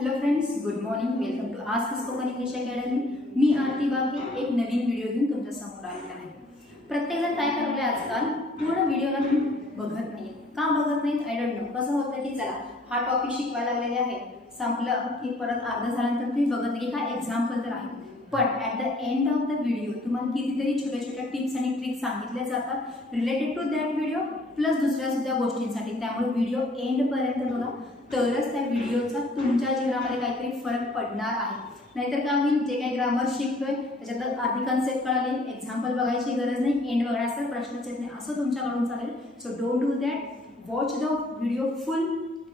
Hello friends, good morning. Welcome to ask spoken English academy. मी आरती बागे एक नवीन video घेऊन तुमच्या समोर आलेला आहे. प्रत्येकजण काय करतोय आजकाल, पूर्ण व्हिडिओला तुम्ही बघत नाही. का बघत नाहीत आय डोंट नो. कसं होतं की चला हा टॉपिक शिकवायला लागलेले आहे, संपलं की परत अर्ध झाल्यानंतर तुम्ही बघत नाही की काय एक्झाम्पल तर आहे, पण at the end of the video तुम्हाला कितीतरी छोट्या छोट्या टिप्स आणि ट्रिक्स सांगितल्या जातात related to that video, plus दुसऱ्या सुद्धा गोष्टींसाठी. त्यामुळे व्हिडिओ एंडपर्यंत बघा, तरच त्या व्हिडिओचा तुमच्या जीवनामध्ये काहीतरी फरक पडणार आहे. नाहीतर काय होईल, जे काही ग्रामर शिकतोय त्याच्यात आधी कन्सेप्ट कळाली, एक्झाम्पल बघायची गरज नाही, एंड बघायचा तर प्रश्नच येत नाही, असं तुमच्याकडून चालेल. So don't do that. Watch the video full,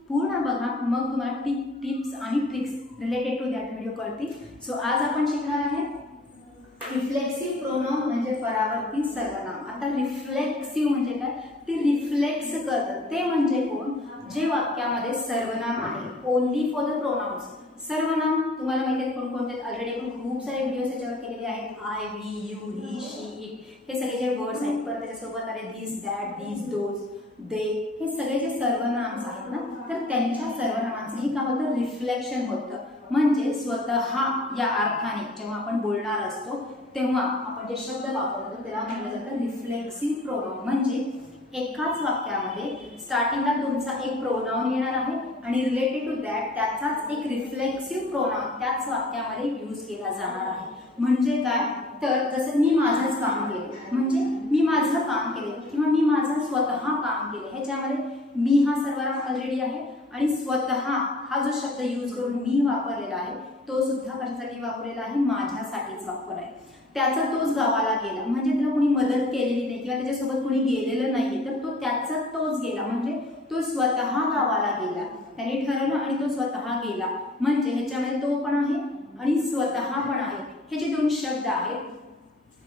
पूर्ण बघा, मग तुम्हाला टिप्स आणि tricks related to that video कळतील. सो आज आपण शिकणार आहे रिफ्लेक्सिव्ह प्रोनाउन म्हणजे परावर्ती सर्वनाम. आता रिफ्लेक्सिव्ह म्हणजे काय, ते रिफ्लेक्स करतात. ते म्हणजे कोण, जे वाक्यामध्ये सर्वनाम आहे, ओनली फॉर द प्रोनाउन्स. सर्वनाम तुम्हाला माहिती आहेत कोणकोणते, ऑलरेडी आपण खूप सारे व्हिडिओज याच्यावर केलेले आहेत. I, we, you, he, she, it, हे सगळे जे वर्ड्स आहेत, परत त्याच्यासोबत आले दिस, दॅट, दिस, दोज, दे, हे सगळे जे सर्वनाम्स आहेत ना, तर त्यांच्या सर्वनामांचंही काय होतं, रिफ्लेक्शन होतं. म्हणजे स्वतः या अर्थाने जेव्हा आपण बोलणार असतो तेव्हा आपण जे शब्द वापरतो त्याला म्हटलं जातं रिफ्लेक्सिव्ह प्रोनाउन. म्हणजे एकाच वाक्यामध्ये स्टार्टिंगला तुमचा एक प्रोनाउन येणार आहे आणि रिलेटेड टू दॅट त्याचाच एक रिफ्लेक्सिव्ह प्रोनाउन त्याच वाक्यामध्ये यूज केला जाणार आहे. म्हणजे काय, तर जसं मी माझंच काम केले, म्हणजे मी माझं काम केले किंवा मी माझं स्वतः काम केले, ह्याच्यामध्ये मी हा सर्वनाम ऑलरेडी आहे आणि स्वतः हा जो शब्द यूज करून मी वापरलेला आहे तो सुद्धा कशासाठी वापरलेला आहे, माझ्यासाठीच वापर आहे. त्याचा तोच गावाला गेला, म्हणजे त्याला कोणी मदत केलेली नाही किंवा त्याच्यासोबत कोणी गेलेलं नाही, तर तो त्याचा तोच गेला, म्हणजे तो स्वतः गावाला गेला. त्याने ठरवलं आणि तो स्वतः गेला, म्हणजे ह्याच्यामध्ये तो पण आहे आणि स्वतः पण आहे. हे जे दोन शब्द आहेत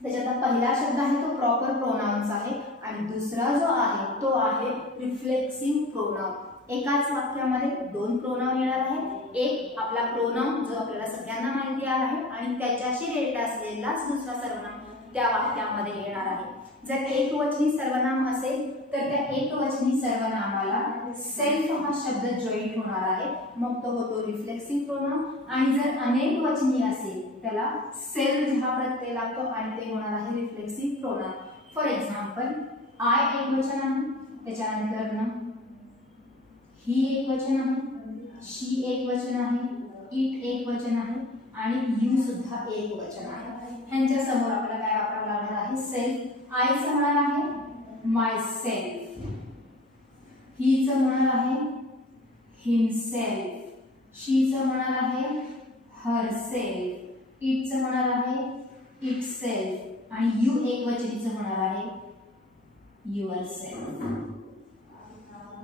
त्याच्यात पहिला शब्द आहे तो प्रॉपर प्रोनाउन्स आहे आणि दुसरा जो आहे तो आहे रिफ्लेक्सिव्ह प्रोनाउन. एकाच वाक्यामध्ये दोन प्रोनाउन येणार आहे. एक आपला प्रोनाउन जो आपल्याला सगळ्यांना माहिती आहे आणि त्याच्याशी रिलेटेड असलेलाच दुसरा सर्वनाम त्या वाक्यामध्ये येणार आहे. जर एकवचनी सर्वनाम असेल तर त्या एकवचनी सर्वनामाला सेल्फ हा शब्द जॉईन होणार आहे, मग तो होतो रिफ्लेक्सिव्ह प्रोनाउन. आणि जर अनेक वचनी असेल त्याला सेल्फ हा प्रत्यय लागतो आणि ते होणार आहे reflexive pronoun. For example, I एक वचन आहे, त्याच्यानंतर ना ही एक वचन आहे, शी एक वचन आहे, इट एक वचन आहे आणि यू सुद्धा एक वचन आहे. ह्यांच्या समोर आपल्याला काय वापरावं लागणार आहे, सेल्फ. आयचं होणार आहे माय सेल्फ, हीचं होणार आहे हिमसेल्फ, शीचं होणार आहे हर सेल्फ, इटचं होणार आहे इट सेल्फ आणि यू एक वचनीचं होणार आहे युअर सेल्फ.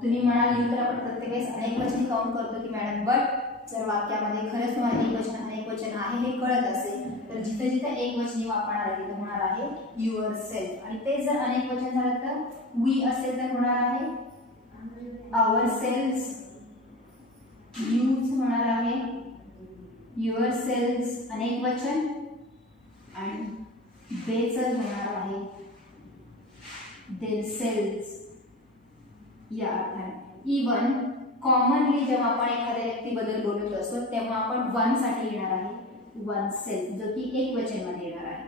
तुम्ही म्हणाल यू तर आपण प्रत्येक वेळेस अनेक वचनी काउंट करतो की मॅडम, बट जर वाक्यामध्ये खरंच तुम्हाला एक वचन अनेक वचन आहे हे कळत असेल तर जिथे जिथे एक वचनी वापरणार आहे तिथे होणार आहे युअर सेल्फ. आणि ते जर अनेक वचन झालं तर वी असेल तर होणार आहे आवर सेल्स, यूज होणार आहे युअर सेल्स अनेक वचन आणि देचं होणार आहे देर सेल्स या अर्थाने. इवन कॉमनली जेव्हा आपण एखाद्या व्यक्तीबद्दल बोलत असतो तेव्हा आपण वन साठी येणार आहे वन सेल्फ, जो की एक वचन मध्ये येणार आहे.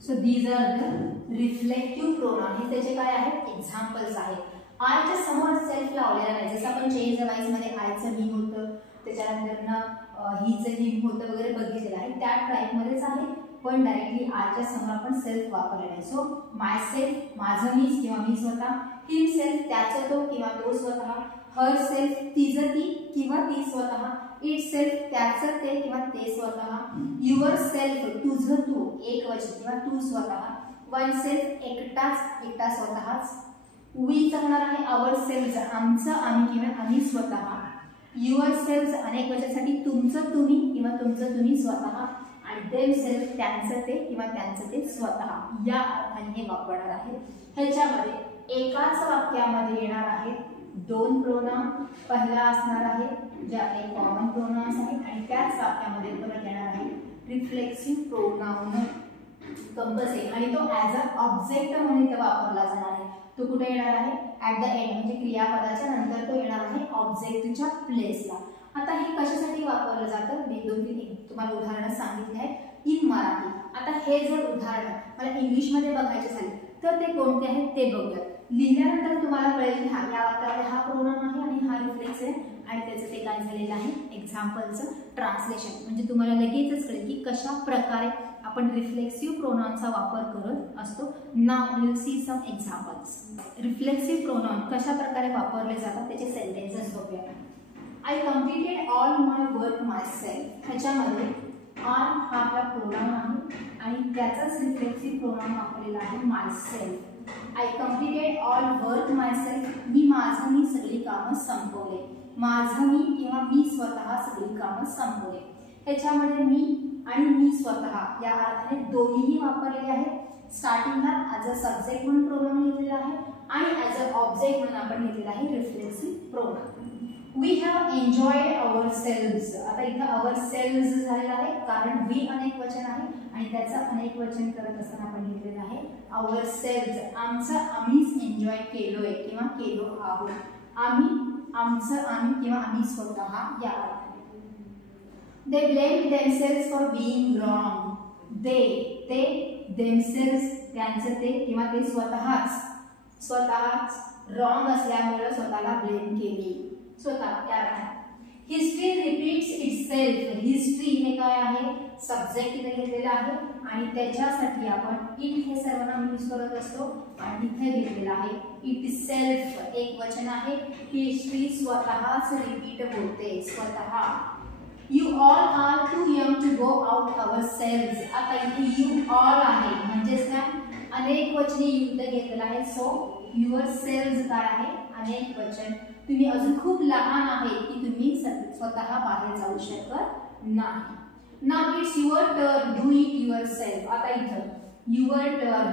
So these are the reflective pronoun. हे त्याचे काय आहेत, एक्झाम्पल्स आहेत. आयच्या समोर सेल्फ लावलेला नाही, जसं आपण चेंज वाईज मध्ये आयचं मी होतं, त्याच्यानंतर ना हीचं हिम होतं वगैरे बघितलेलं आहे, त्या टाईप मध्येच आहे, पण डायरेक्टली आयच्या समोर आपण सेल्फ वापरलेला आहे. सो माय सेल्फ माझं मीच किंवा मी स्वतः, हिम सेल्फ त्याचं तो किंवा तो स्वतः, हर सेल्फ तिचं ती किंवा ती स्वतः, इट सेल्फ त्याचं ते किंवा ते स्वतः, युअर सेल्फ तुझं तू एक वचन किंवा तू स्वतः, वन सेल्फ एकटाच एकटा स्वतःच, वीचं होणार आहे आवर सेल्फ आमचं आम्ही किंवा आम्ही स्वतः, युअर सेल्फ अनेक वचनासाठी तुमचं तुम्ही किंवा तुमचं तुम्ही स्वतः आणि देम सेल्फ त्यांचं ते किंवा त्यांचं ते स्वतः, या अर्थाने हे वापरणार आहे. ह्याच्यामध्ये एकाच वाक्यामध्ये येणार आहेत दोन प्रोनाउन. पहिला असणार आहे जे आपले कॉमन प्रोनाउन्स आहेत आणि त्याच वाक्यामध्ये परत येणार आहे रिफ्लेक्सिव्ह प्रोनाउन कंपल्सरी आणि तो ॲज अ ऑब्जेक्ट म्हणून इथे वापरला जाणार आहे. तो कुठे येणार आहे, ॲट द एंड म्हणजे क्रियापदाच्या नंतर तो येणार आहे ऑब्जेक्टच्या प्लेसला. आता हे कशासाठी वापरलं जातं मी 2-3 तुम्हाला उदाहरणं सांगितली आहेत इन मराठी. आता हे जर उदाहरण मला इंग्लिशमध्ये बघायचे झाले तर ते कोणते आहेत ते बघूया. लिहिल्यानंतर तुम्हाला कळेल की हा या वाक्यामध्ये हा प्रोनाउन आहे आणि हा रिफ्लेक्स आहे आणि त्याचं ते काय झालेलं आहे एक्झाम्पलचं ट्रान्सलेशन. म्हणजे तुम्हाला लगेचच कळेल की कशा प्रकारे आपण रिफ्लेक्सिव्ह प्रोनाउनचा वापर करत असतो. Now we will see some examples. Reflexive pronoun कशा प्रकारे वापरले जातात त्याचे सेंटेन्सेस बघूया. I completed all my work myself. ह्याच्यामध्ये आय हा आपला प्रोनाउन आहे आणि त्याचाच रिफ्लेक्सिव्ह प्रोनाउन वापरलेला आहे myself. I completed all work myself. मी सगळी कामं संपवले. माझं मी किंवा मी स्वतः सगळी कामं संपवले. ह्याच्यामध्ये मी आणि मी स्वतः या अर्थाने दोन्हीही वापरलेले आहेत. स्टार्टिंगला ॲज अ सब्जेक्ट म्हणून प्रोनाउन घेतलेला आहे आणि ॲज अ ऑब्जेक्ट म्हणून आपण घेतलेला आहे reflexive pronoun. We have enjoyed ourselves. आता इथं अवर सेल्व्स झालेलं आहे कारण वी अनेक वचन आहे आणि त्याचं अनेक वचन करत असताना आपण घेतलेलं आहे अवर सेल्व्स. आम्हीच एन्जॉय केलोय किंवा केलो आहोत. आम्ही किंवा आम्ही स्वतः या अर्थाने. They blamed themselves for being wrong. ते themselves त्यांचं ते किंवा ते स्वतःच रॉंग असल्यामुळे स्वतःला ब्लेम केली. स्वतः त्या अर्थाने. History repeats itself. हिस्ट्री हे काय आहे सब्जेक्ट इथे घेतलेला आहे आणि त्याच्यासाठी आपण इट हे सर्वनाम यूज करत असतो आणि इथे घेतलेला आहे इटसेल्फ एक वचन आहे. हिस्ट्री स्वतःच रिपीट होते स्वतः. You all are too young to go out ourselves. आता इथे you all आहे म्हणजेच काय अनेक वचने युक्त घेतलेला आहे. सो yourselves काय आहे अनेक वचन. तुम्ही अजून खूप लहान आहेत की तुम्ही स्वतः बाहेर जाऊ शकत नाही. Now it's your turn, do it yourself. आता इथं your turn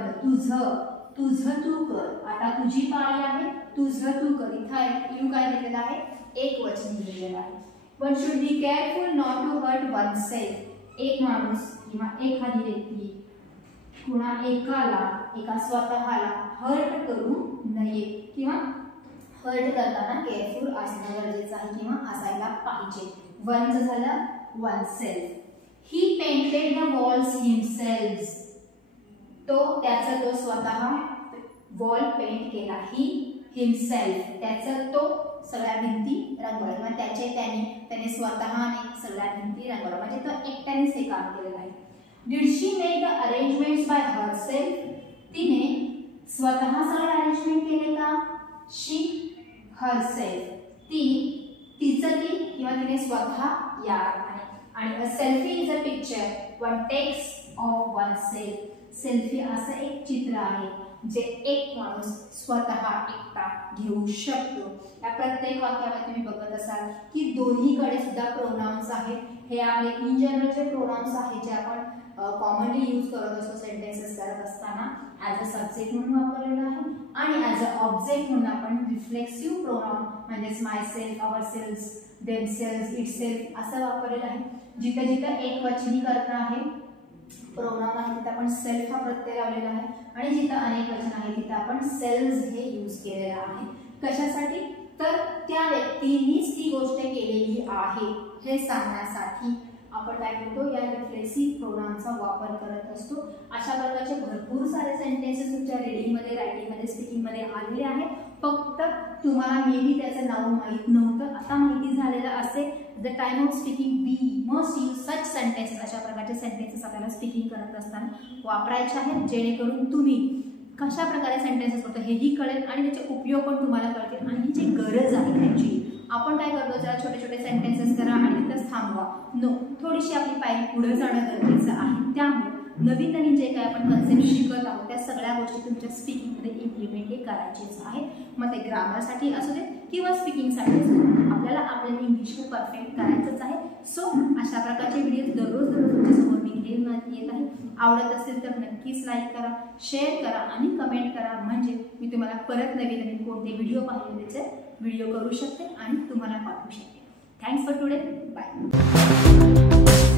तुझं तू कर. आता तुझी पाळी आहे तुझं तू कर. इथं you काय घेतलेला आहे एक वचन घेतलेलं आहे. One should be careful not to hurt oneself. एक माणूस किंवा एखादी व्यक्ती कुणा एका स्वतःला हर्ट करू नये किंवा हर्ट करताना केअरफुल असणं गरजेचं आहे किंवा असायला पाहिजे. वनचं झालं oneself. He painted the walls himself. तो स्वतः वॉल पेंट केला. ही himself त्याचं तो सगळ्या भिंती रंगवल्या किंवा त्याने स्वतःने सगळ्या भिंती रंगवल्या म्हणजे तो एकट्यानेच हे काम केलेलं आहे. Did she make the arrangements by herself? तिने स्वतः सगळे अरेंजमेंट केले का? She herself. तिचं किंवा तिने स्वतः या अर्थाने. आणि a selfie is a picture one takes of oneself. Selfie असं एक चित्र आहे जे एक माणूस स्वतः एकटा घेऊ शकतो. या प्रत्येक वाक्यामध्ये तुम्ही बघत असाल की दोन्हीकडे सुद्धा प्रोनाउन्स आहेत. हे आपले इन जनरलचे प्रोनाउन्स आहेत जे आपण कॉमनली यूज करत असतो सेंटेन्सेस करत असताना. ॲज अ सब्जेक्ट म्हणून वापरलेलं आहे आणि ॲज अ ऑब्जेक्ट म्हणून आपण रिफ्लेक्सिव्ह प्रोनाउन म्हणजेच myself ourselves themselves itself असं वापरलेलं आहे. जिथं जिथं एक वचनी कर्ता आहे प्रोनाउन आहे तिथे आपण सेल्फ हा प्रत्यय लावलेला आहे आणि जिथं अनेक वचन आहे तिथे आपण सेल्स हे यूज केलेलं आहे. कशासाठी तर त्या व्यक्तीनेच ती गोष्ट केलेली आहे हे सांगण्यासाठी आपण काय करतो या रिफ्लेक्सिव्ह प्रोनाउनचा वापर करत असतो. अशा प्रकारचे भरपूर सारे सेंटेन्सेस तुमच्या रीडिंगमध्ये रायटिंगमध्ये स्पीकिंगमध्ये आलेले आहेत. फक्त तुम्हाला मे बी त्याचं नाव माहीत नव्हतं. आता माहिती झालेलं असेल. The time of speaking we must use such sentences. अशा प्रकारचे सेंटेन्सेस आपल्याला स्पीकिंग करत असताना वापरायचे आहेत जेणेकरून तुम्ही कशा प्रकारे सेंटेन्सेस होतं हेही कळेल आणि त्याचे उपयोग पण तुम्हाला कळतील. आणि ही जी गरज आहे त्याची आपण काय करतो जरा छोटे छोटे सेंटेन्सेस करा आणि तिथंच थांबवा. नो थोडीशी आपली पायरी पुढे जाणं गरजेचं आहे. त्यामुळे नवीन जे काय आपण कन्सेप्ट शिकत आहोत त्या सगळ्या गोष्टी तुमच्या स्पीकिंगमध्ये इम्प्लिमेंट हे करायचेच आहे. मग ते ग्रामरसाठी असू दे किंवा स्पीकिंगसाठी असू दे आपल्याला आपल्याला इंग्लिश परफेक्ट करायचंच आहे. सो अशा प्रकारचे व्हिडिओज दररोज तुमच्यासमोर मी घेऊन येत आहे. आवडत असेल तर नक्कीच लाईक करा शेअर करा आणि कमेंट करा म्हणजे मी तुम्हाला परत नवीन कोणते व्हिडिओ पाहिजे त्याचे व्हिडिओ करू शकते आणि तुम्हाला पाठवू शकते. Thanks for today. बाय.